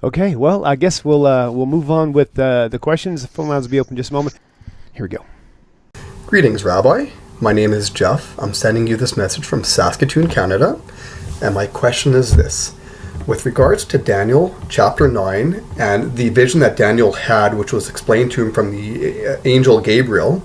Okay, well, I guess we'll move on with the questions. The phone lines will be open in just a moment. Here we go. Greetings, Rabbi. My name is Jeff. I'm sending you this message from Saskatoon, Canada. And my question is this. With regards to Daniel chapter 9 and the vision that Daniel had, which was explained to him from the angel Gabriel,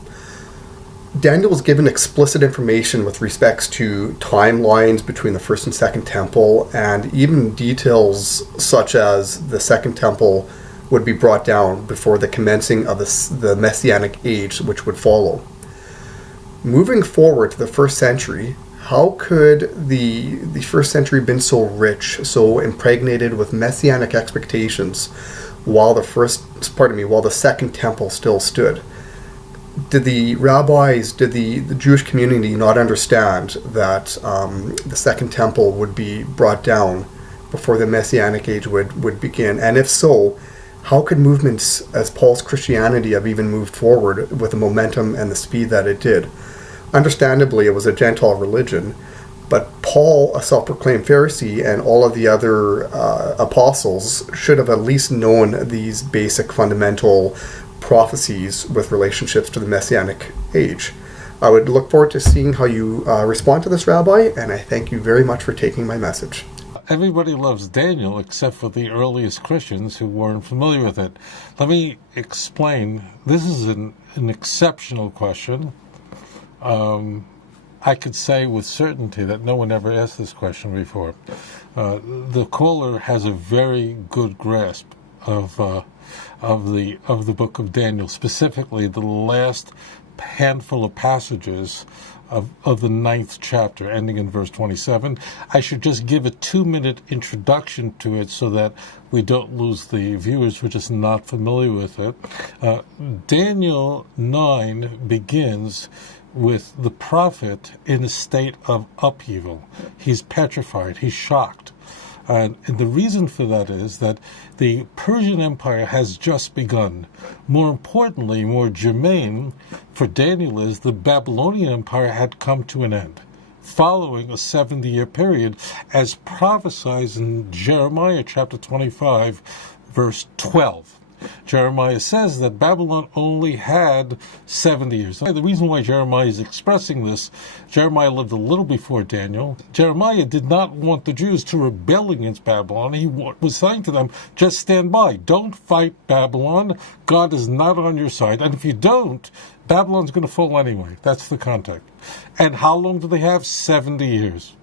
Daniel was given explicit information with respects to timelines between the first and second temple, and even details such as the second temple would be brought down before the commencing of the Messianic age, which would follow. Moving forward to the first century, how could the first century been so rich, so impregnated with Messianic expectations, while the second temple still stood? Did the rabbis, did the Jewish community not understand that the second temple would be brought down before the Messianic age would begin? And if so, how could movements as Paul's Christianity have even moved forward with the momentum and the speed that it did? Understandably, it was a Gentile religion, but Paul, a self-proclaimed Pharisee, and all of the other apostles should have at least known these basic fundamental prophecies with relationships to the Messianic age. I would look forward to seeing how you respond to this, Rabbi, and I thank you very much for taking my message. Everybody loves Daniel except for the earliest Christians who weren't familiar with it. Let me explain. This is an exceptional question. I could say with certainty that no one ever asked this question before. The caller has a very good grasp of the book of Daniel, specifically the last handful of passages of the 9th chapter, ending in verse 27. I should just give a 2-minute introduction to it so that we don't lose the viewers who are just not familiar with it. Daniel 9 begins with the prophet in a state of upheaval. He's petrified, he's shocked. And the reason for that is that the Persian Empire has just begun. More importantly, more germane for Daniel is the Babylonian Empire had come to an end, following a 70-year period, as prophesied in Jeremiah chapter 25, verse 12. Jeremiah says that Babylon only had 70 years. The reason why Jeremiah is expressing this, Jeremiah lived a little before Daniel. Jeremiah did not want the Jews to rebel against Babylon. He was saying to them, just stand by. Don't fight Babylon. God is not on your side. And if you don't, Babylon's going to fall anyway. That's the context. And how long do they have? 70 years.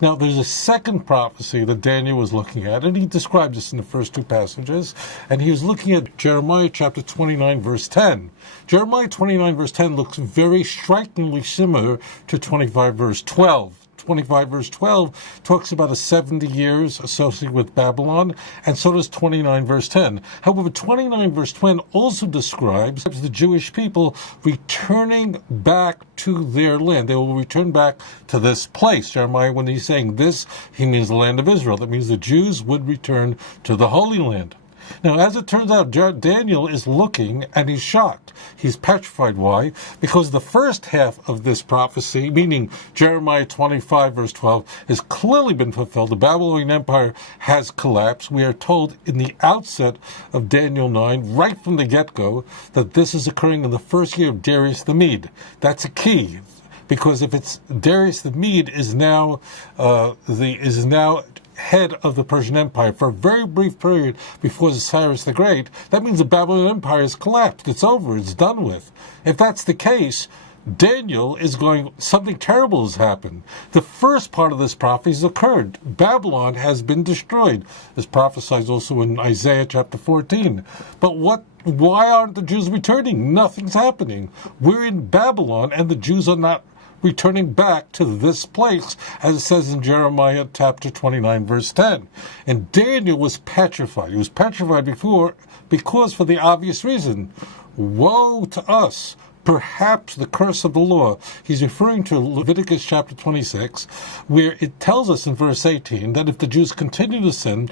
Now, there's a second prophecy that Daniel was looking at, and he describes this in the first two passages, and he was looking at Jeremiah chapter 29, verse 10. Jeremiah 29, verse 10 looks very strikingly similar to 25, verse 12. 25 verse 12 talks about a 70 years associated with Babylon, and so does 29 verse 10. However, 29 verse 10 also describes the Jewish people returning back to their land. They will return back to this place. Jeremiah, when he's saying this, he means the land of Israel. That means the Jews would return to the Holy Land. Now, as it turns out, Daniel is looking and he's shocked. He's petrified. Why? Because the first half of this prophecy, meaning Jeremiah 25, verse 12, has clearly been fulfilled. The Babylonian Empire has collapsed. We are told in the outset of Daniel 9, right from the get-go, that this is occurring in the first year of Darius the Mede. That's a key, because if it's Darius the Mede is now head of the Persian Empire for a very brief period before Cyrus the Great, that means the Babylonian Empire has collapsed. It's over. It's done with. If that's the case, Daniel is going, something terrible has happened. The first part of this prophecy has occurred. Babylon has been destroyed. This prophesied also in Isaiah chapter 14. But why aren't the Jews returning? Nothing's happening. We're in Babylon and the Jews are not returning back to this place, as it says in Jeremiah chapter 29, verse 10. And Daniel was petrified. He was petrified because for the obvious reason, woe to us, perhaps the curse of the law. He's referring to Leviticus chapter 26, where it tells us in verse 18 that if the Jews continue to sin,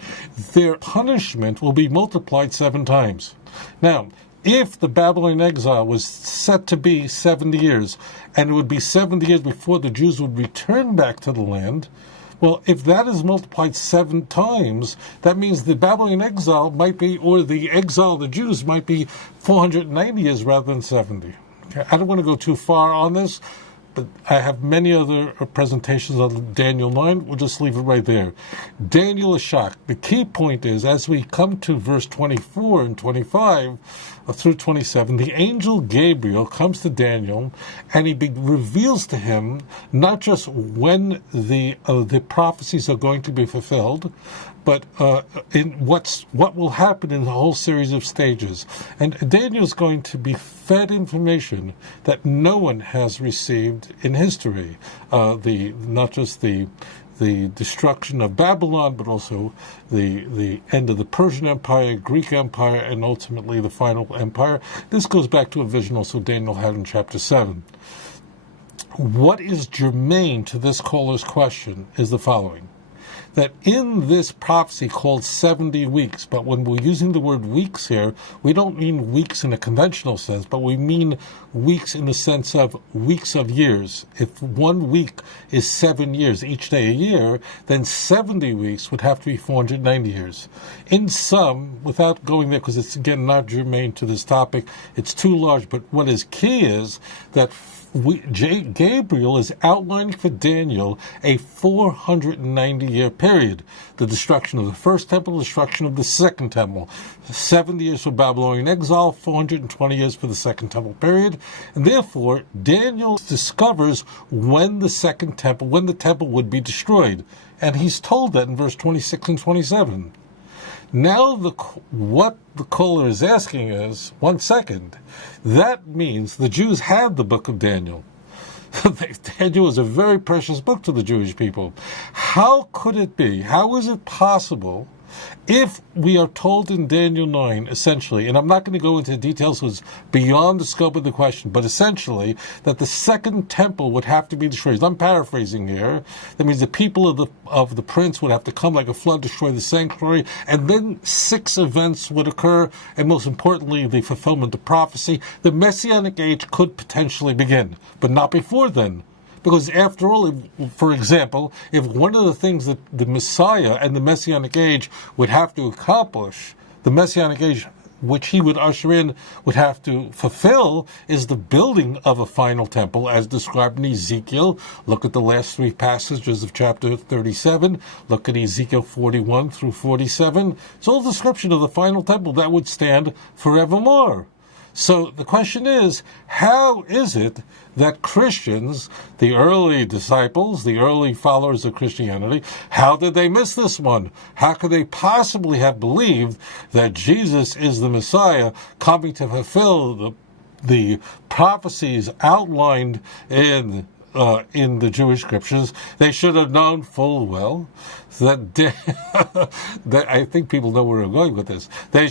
their punishment will be multiplied 7 times. Now, if the Babylonian exile was set to be 70 years, and it would be 70 years before the Jews would return back to the land, Well, if that is multiplied 7 times, that means the Babylonian exile might be, or the exile of the Jews might be 490 years rather than 70. Okay? I don't want to go too far on this, but I have many other presentations on Daniel 9. We'll just leave it right there. Daniel is shocked. The key point is, as we come to verse 24 and 25 through 27, the angel Gabriel comes to Daniel, and he reveals to him not just when the prophecies are going to be fulfilled, but in what will happen in the whole series of stages. And Daniel's going to be fed information that no one has received in history. Not just the destruction of Babylon, but also the end of the Persian Empire, Greek Empire, and ultimately the final empire. This goes back to a vision also Daniel had in chapter 7. What is germane to this caller's question is the following: that in this prophecy called 70 weeks, but when we're using the word weeks here, we don't mean weeks in a conventional sense, but we mean weeks in the sense of weeks of years. If 1 week is 7 years, each day a year, then 70 weeks would have to be 490 years. In sum, without going there, because it's again not germane to this topic, it's too large, but what is key is that Gabriel is outlining for Daniel a 490-year period. The destruction of the first temple, the destruction of the second temple. 70 years for Babylonian exile, 420 years for the second temple period. And therefore, Daniel discovers when the temple would be destroyed. And he's told that in verse 26 and 27. Now, what the caller is asking is, 1 second, that means the Jews had the book of Daniel. Daniel is a very precious book to the Jewish people. How could it be? How is it possible if we are told in Daniel 9, essentially, and I'm not going to go into details because it's beyond the scope of the question, but essentially that the second temple would have to be destroyed. I'm paraphrasing here. That means the people of the prince would have to come like a flood, destroy the sanctuary, and then 6 events would occur, and most importantly, the fulfillment of prophecy. The Messianic age could potentially begin, but not before then. Because after all, for example, if one of the things that the Messiah and the Messianic age would have to accomplish, the Messianic age which he would usher in would have to fulfill, is the building of a final temple as described in Ezekiel. Look at the last 3 passages of chapter 37. Look at Ezekiel 41 through 47. It's all a description of the final temple that would stand forevermore. So the question is, how is it that Christians, the early disciples, the early followers of Christianity, how did they miss this one? How could they possibly have believed that Jesus is the Messiah coming to fulfill the prophecies outlined in the Jewish scriptures? They should have known full well that I think people know where I'm going with this. They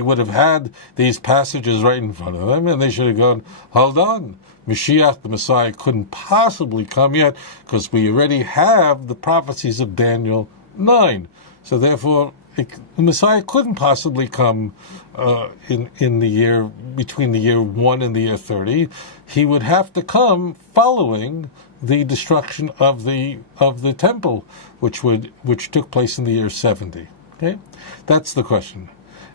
would have had these passages right in front of them, and they should have gone, hold on, Mashiach, the Messiah, couldn't possibly come yet, because we already have the prophecies of Daniel 9. So therefore, the Messiah couldn't possibly come in the year, between the year 1 and the year 30. He would have to come following the destruction of the temple, which took place in the year 70. Okay, that's the question.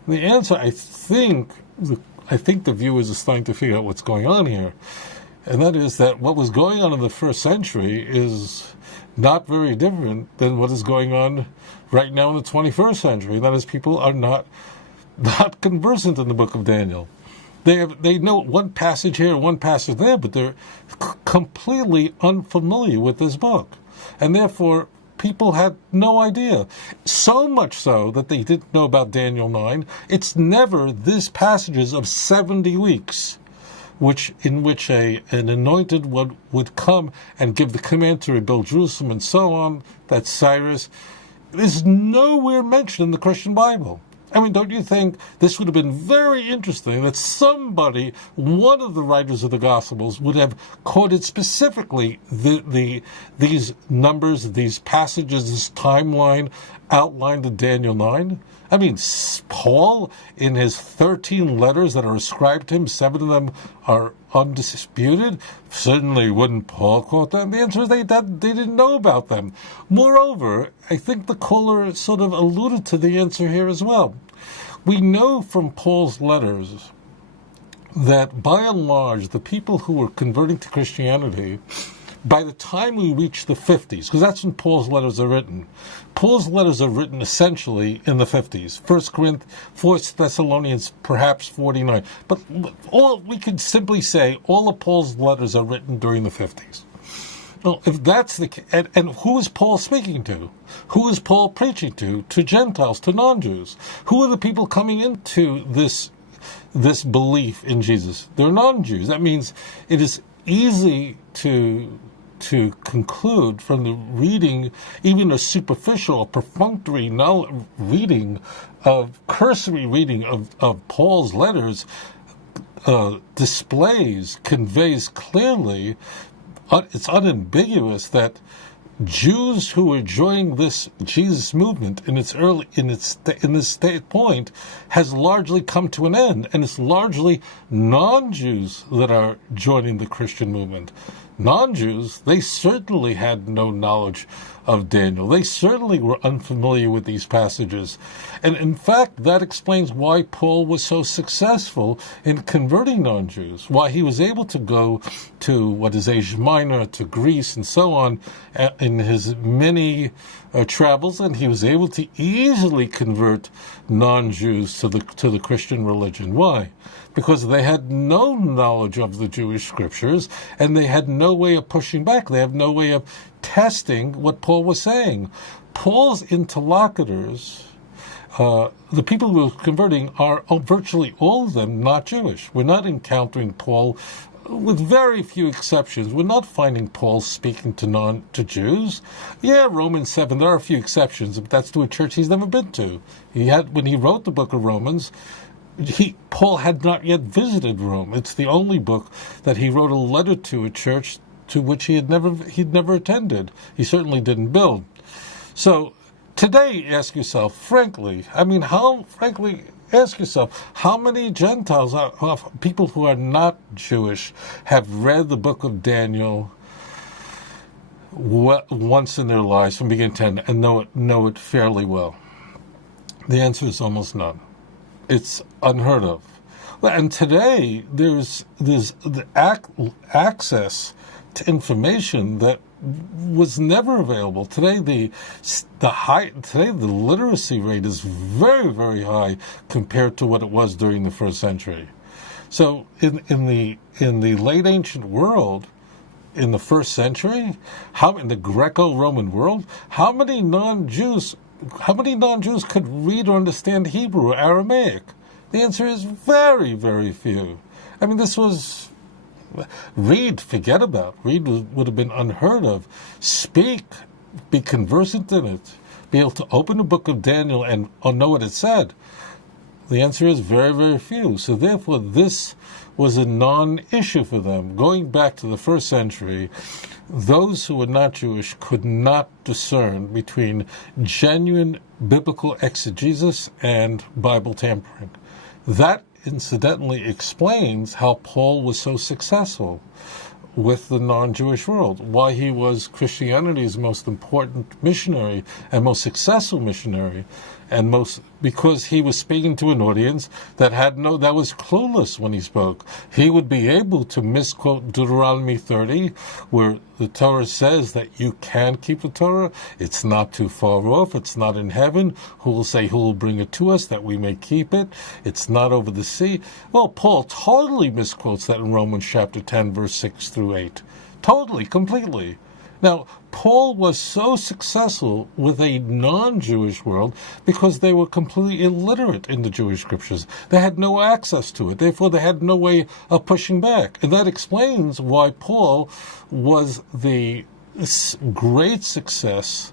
And the answer, I think the viewers are starting to figure out what's going on here, and that is that what was going on in the first century is not very different than what is going on right now in the 21st century. That is, people are not conversant in the book of Daniel. They know one passage here, one passage there, but they're completely unfamiliar with this book. And therefore, people had no idea. So much so that they didn't know about Daniel 9. It's never this passages of 70 weeks in which an anointed one would come and give the command to rebuild Jerusalem and so on. That's Cyrus. It is nowhere mentioned in the Christian Bible. I mean, don't you think this would have been very interesting that somebody, one of the writers of the Gospels, would have quoted specifically these numbers, these passages, this timeline outlined in Daniel 9? I mean, Paul, in his 13 letters that are ascribed to him, 7 of them are undisputed. Certainly wouldn't Paul quote them? The answer is they didn't know about them. Moreover, I think the caller sort of alluded to the answer here as well. We know from Paul's letters that by and large, the people who were converting to Christianity, by the time we reach the 50s, because that's when Paul's letters are written. Paul's letters are written essentially in the 50s. 1 Thessalonians, perhaps 49. But we could simply say all of Paul's letters are written during the 50s. Well, if that's the case, and who is Paul speaking to? Who is Paul preaching to? To Gentiles, to non-Jews. Who are the people coming into this belief in Jesus? They're non-Jews. That means it is easy to conclude from the reading, even a superficial, perfunctory reading of cursory reading of Paul's letters, conveys clearly, it's unambiguous that Jews who are joining this Jesus movement in this state point has largely come to an end, and it's largely non-Jews that are joining the Christian movement. Non-Jews, they certainly had no knowledge of Daniel. They certainly were unfamiliar with these passages. And in fact, that explains why Paul was so successful in converting non-Jews, why he was able to go to what is Asia Minor, to Greece, and so on in his many travels, and he was able to easily convert non-Jews to the Christian religion. Why? Because they had no knowledge of the Jewish scriptures, and they had no way of pushing back. They have no way of testing what Paul was saying. Paul's interlocutors, the people who are converting, are virtually all of them not Jewish. We're not encountering Paul, with very few exceptions. We're not finding Paul speaking to Jews. Yeah, Romans 7, there are a few exceptions, but that's to a church he's never been to. When he wrote the book of Romans, Paul had not yet visited Rome. It's the only book that he wrote a letter to a church to which he'd never attended. He certainly didn't build. So today, ask yourself, ask yourself, how many Gentiles, people who are not Jewish, have read the book of Daniel once in their lives from beginning to end and know it fairly well? The answer is almost none. It's unheard of. And today, there's the access to information that was never available. Today, the literacy rate is very, very high compared to what it was during the first century. So, in the late ancient world, in the first century, in the Greco-Roman world, how many non-Jews could read or understand Hebrew or Aramaic? The answer is very, very few. I mean, this was forget about. Read would have been unheard of. Speak, be conversant in it, be able to open the book of Daniel and know what it said. The answer is very, very few. So therefore, this was a non-issue for them. Going back to the first century, those who were not Jewish could not discern between genuine biblical exegesis and Bible tampering. That incidentally explains how Paul was so successful with the non-Jewish world, why he was Christianity's most important missionary and most successful missionary, and because he was speaking to an audience that was clueless when he spoke. He would be able to misquote Deuteronomy 30, where the Torah says that you can keep the Torah. It's not too far off. It's not in heaven. Who will bring it to us that we may keep it? It's not over the sea. Well, Paul totally misquotes that in Romans chapter 10, verse 6 through 8. Totally, completely. Now, Paul was so successful with a non-Jewish world because they were completely illiterate in the Jewish scriptures. They had no access to it. Therefore, they had no way of pushing back. And that explains why Paul was the great success,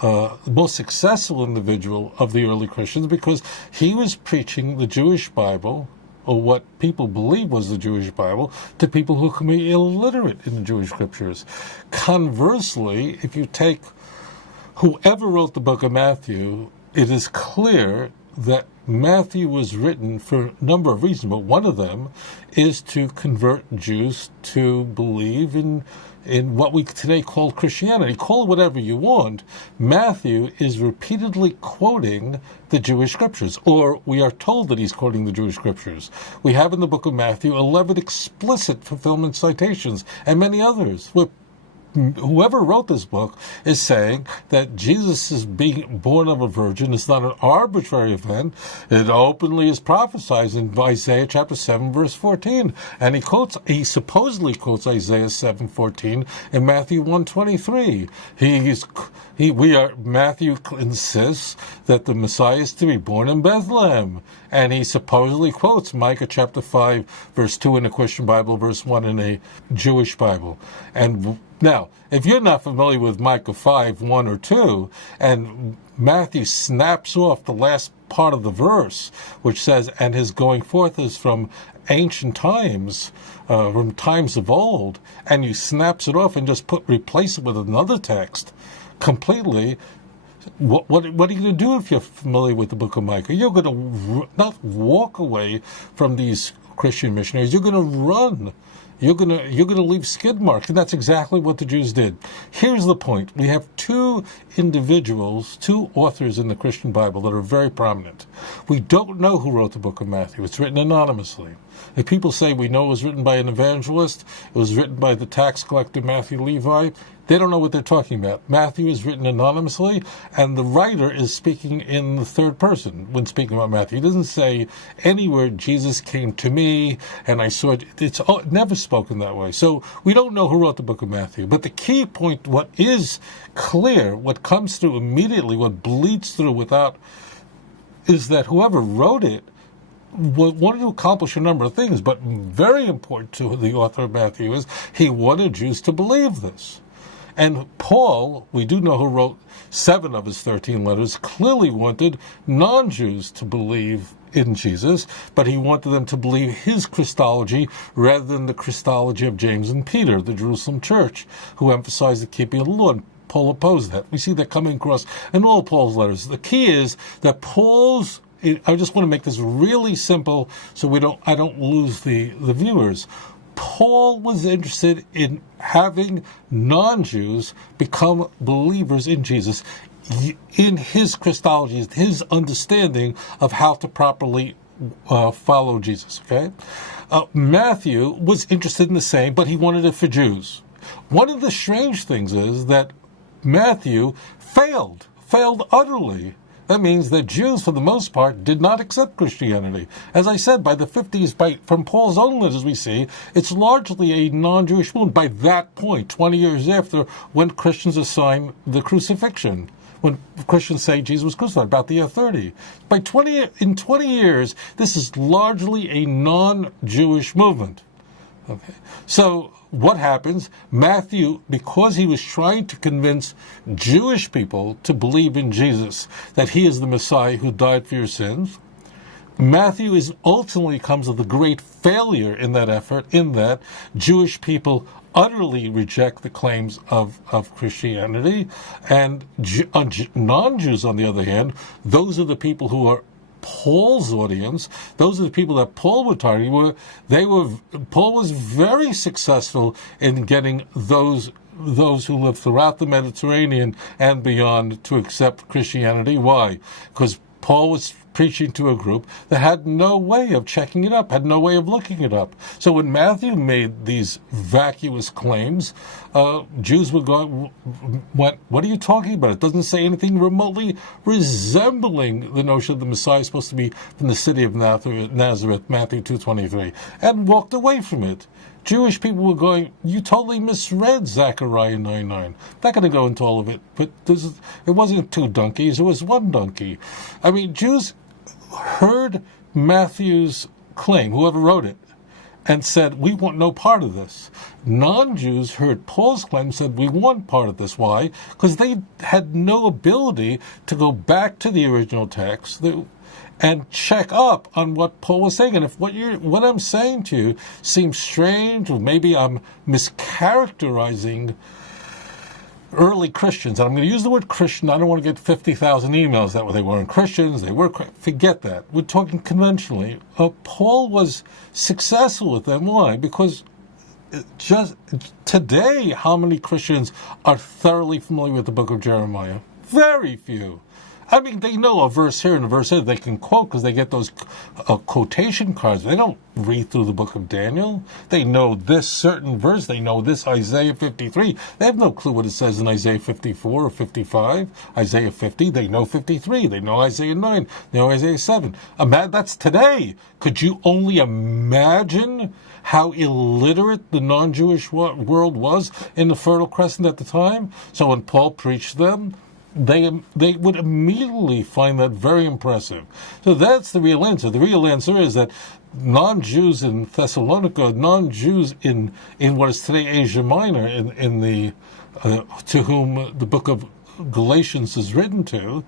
most successful individual of the early Christians, because he was preaching the Jewish Bible, or what people believe was the Jewish Bible, to people who can be illiterate in the Jewish scriptures. Conversely, if you take whoever wrote the book of Matthew, it is clear that Matthew was written for a number of reasons, but one of them is to convert Jews to believe in what we today call Christianity. Call it whatever you want. Matthew is repeatedly quoting the Jewish scriptures, or we are told that he's quoting the Jewish scriptures. We have in the book of Matthew 11 explicit fulfillment citations, and many others. Whoever wrote this book is saying that Jesus is being born of a virgin is not an arbitrary event. It openly is prophesied in Isaiah chapter 7, verse 14. And he supposedly quotes Isaiah 7:14 in Matthew 1:23. Matthew insists that the Messiah is to be born in Bethlehem. And he supposedly quotes Micah chapter 5, verse 2 in a Christian Bible, verse 1 in a Jewish Bible. And now, if you're not familiar with Micah 5, 1 or 2, and Matthew snaps off the last part of the verse, which says, and his going forth is from ancient times, from times of old, and you snaps it off and just replace it with another text completely, what are you going to do if you're familiar with the book of Micah? You're going to not walk away from these Christian missionaries. You're going to run. You're going to leave skid marks, and that's exactly what the Jews did. Here's the point. We have two authors in the Christian Bible that are very prominent. We don't know who wrote the book of Matthew. It's written anonymously. If people say we know it was written by an evangelist, it was written by the tax collector Matthew Levi, they don't know what they're talking about. Matthew is written anonymously, and the writer is speaking in the third person when speaking about Matthew. He doesn't say anywhere, Jesus came to me, and I saw it. It's never spoken that way. So we don't know who wrote the book of Matthew. But the key point, what is clear, what comes through immediately, what bleeds through is that whoever wrote it wanted to accomplish a number of things, but very important to the author of Matthew is he wanted Jews to believe this. And Paul, we do know who wrote 7 of his 13 letters, clearly wanted non-Jews to believe in Jesus, but he wanted them to believe his Christology rather than the Christology of James and Peter, the Jerusalem church, who emphasized the keeping of the law. And Paul opposed that. We see that coming across in all Paul's letters. The key is that I just want to make this really simple so I don't lose the viewers. Paul was interested in having non-Jews become believers in Jesus, in his Christology, his understanding of how to properly follow Jesus. Okay, Matthew was interested in the same, but he wanted it for Jews. One of the strange things is that Matthew failed utterly. That means that Jews, for the most part, did not accept Christianity. As I said, by the 50s, from Paul's own letters we see, it's largely a non-Jewish movement by that point, 20 years after, when Christians assign the crucifixion. When Christians say Jesus was crucified, about the year 30. In 20 years, this is largely a non-Jewish movement. Okay. So what happens? Matthew, because he was trying to convince Jewish people to believe in Jesus, that he is the Messiah who died for your sins, Matthew ultimately comes with a great failure in that effort, in that Jewish people utterly reject the claims of Christianity, and non-Jews, on the other hand, those are the people who are Paul's audience. Those are the people that Paul was targeting. Paul was very successful in getting those who live throughout the Mediterranean and beyond to accept Christianity. Why? Because Paul was preaching to a group that had no way of checking it up, had no way of looking it up. So when Matthew made these vacuous claims, Jews would go, what are you talking about? It doesn't say anything remotely resembling the notion of the Messiah is supposed to be from the city of Nazareth, Matthew 2:23, and walked away from it. Jewish people were going, you totally misread Zechariah 9:9. I'm not going to go into all of it, but it wasn't 2 donkeys, it was 1 donkey. I mean, Jews heard Matthew's claim, whoever wrote it, and said, we want no part of this. Non-Jews heard Paul's claim and said, we want part of this. Why? Because they had no ability to go back to the original text and check up on what Paul was saying. And if what I'm saying to you seems strange, or maybe I'm mischaracterizing early Christians, and I'm going to use the word Christian, I don't want to get 50,000 emails that they weren't Christians, forget that. We're talking conventionally. Paul was successful with them. Why? Because just today, how many Christians are thoroughly familiar with the book of Jeremiah? Very few. I mean, they know a verse here and a verse there they can quote because they get those quotation cards. They don't read through the book of Daniel. They know this certain verse. They know this Isaiah 53. They have no clue what it says in Isaiah 54 or 55. Isaiah 50, they know 53. They know Isaiah 9. They know Isaiah 7. That's today. Could you only imagine how illiterate the non-Jewish world was in the Fertile Crescent at the time? So when Paul preached them, they would immediately find that very impressive. So that's the real answer. The real answer is that non-Jews in Thessalonica, non-Jews in what is today Asia Minor, in the to whom the book of Galatians is written to,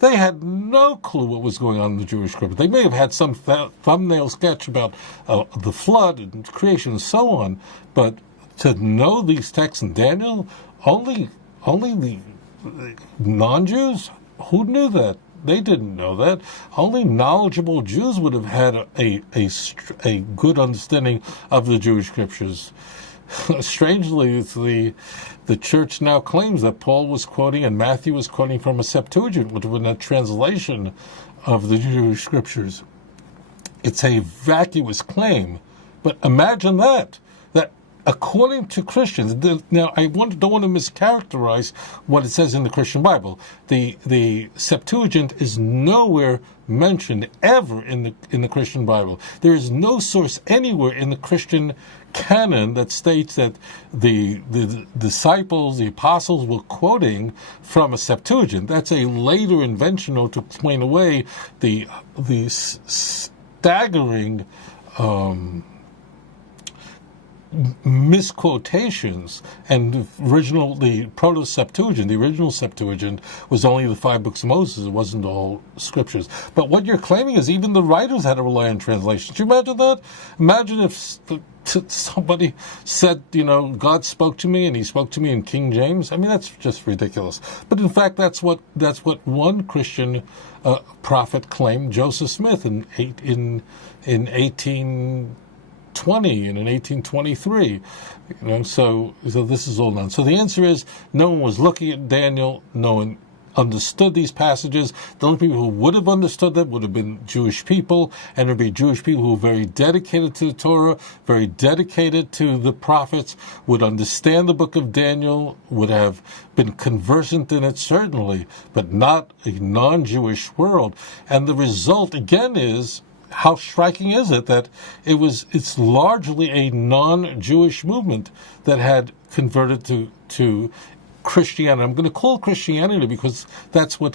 they had no clue what was going on in the Jewish scripture. They may have had some thumbnail sketch about the flood and creation and so on, but to know these texts in Daniel, only the non-Jews? Who knew that? They didn't know that. Only knowledgeable Jews would have had a good understanding of the Jewish scriptures. Strangely, the church now claims that Paul was quoting and Matthew was quoting from a Septuagint, which was a translation of the Jewish scriptures. It's a vacuous claim, but imagine that according to Christians, now I don't want to mischaracterize what it says in the Christian Bible. The Septuagint is nowhere mentioned ever in the Christian Bible. There is no source anywhere in the Christian canon that states that the disciples, the apostles, were quoting from a Septuagint. That's a later invention to explain away the staggering misquotations. And the Proto-Septuagint, the original Septuagint, was only the 5 books of Moses. It wasn't all scriptures. But what you're claiming is even the writers had to rely on translations. Can you imagine that? Imagine if somebody said, God spoke to me and he spoke to me in King James. I mean, that's just ridiculous. But in fact, that's what one Christian prophet claimed, Joseph Smith, in 1820 and in 1823. So this is all done. So the answer is no one was looking at Daniel. No one understood these passages. The only people who would have understood them would have been Jewish people, and it would be Jewish people who were very dedicated to the Torah, very dedicated to the prophets, would understand the book of Daniel, would have been conversant in it certainly, but not a non-Jewish world. And the result again is, how striking is it that it's largely a non-Jewish movement that had converted to Christianity. I'm going to call it Christianity because that's a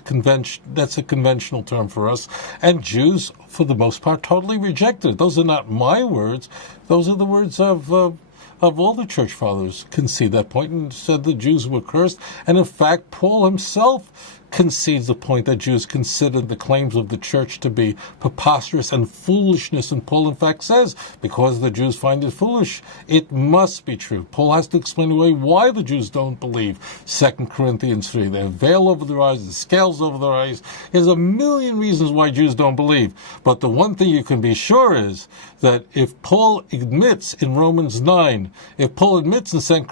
conventional term for us. And Jews, for the most part, totally rejected it. Those are not my words. Those are the words of all the church fathers concede that point and said the Jews were cursed. And in fact, Paul himself concedes the point that Jews considered the claims of the church to be preposterous and foolishness. And Paul, in fact, says, because the Jews find it foolish, it must be true. Paul has to explain away why the Jews don't believe. 2 Corinthians 3, they have veil over their eyes, the scales over their eyes. There's a million reasons why Jews don't believe. But the one thing you can be sure is that if Paul admits in Romans 9, if Paul admits in 2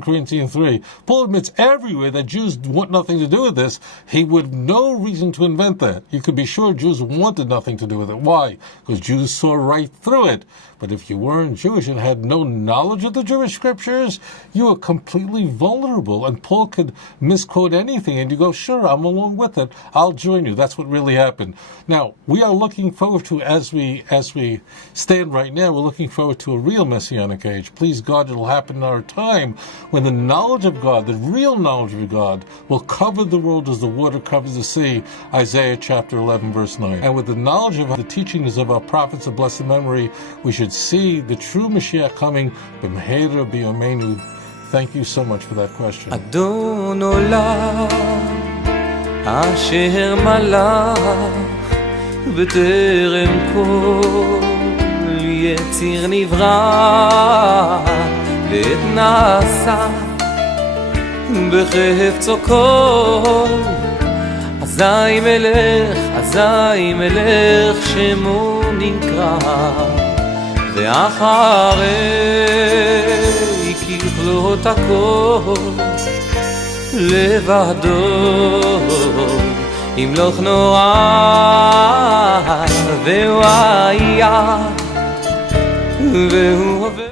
Corinthians 3, Paul admits everywhere that Jews want nothing to do with this, he would have no reason to invent that. You could be sure Jews wanted nothing to do with it. Why? Because Jews saw right through it. But if you weren't Jewish and had no knowledge of the Jewish scriptures, you were completely vulnerable. And Paul could misquote anything, and you go, sure, I'm along with it. I'll join you. That's what really happened. Now, we are looking forward to, as we stand right now, we're looking forward to a real Messianic age. Please God, it'll happen in our time when the knowledge of God, the real knowledge of God, will cover the world as the water covers the sea. Isaiah chapter 11, verse 9. And with the knowledge of the teachings of our prophets of blessed memory, we should see the true Mashiach coming. B'mehera b'yomeinu. Thank you so much for that question. Adon olam asher malach b'terem kol yetzir nivra v'et nasa בחפצו כל. אזי מלך שמו נקרא, ואחרי ככלות הכל לבדו ימלוך נורא, והוא היה והוא עובר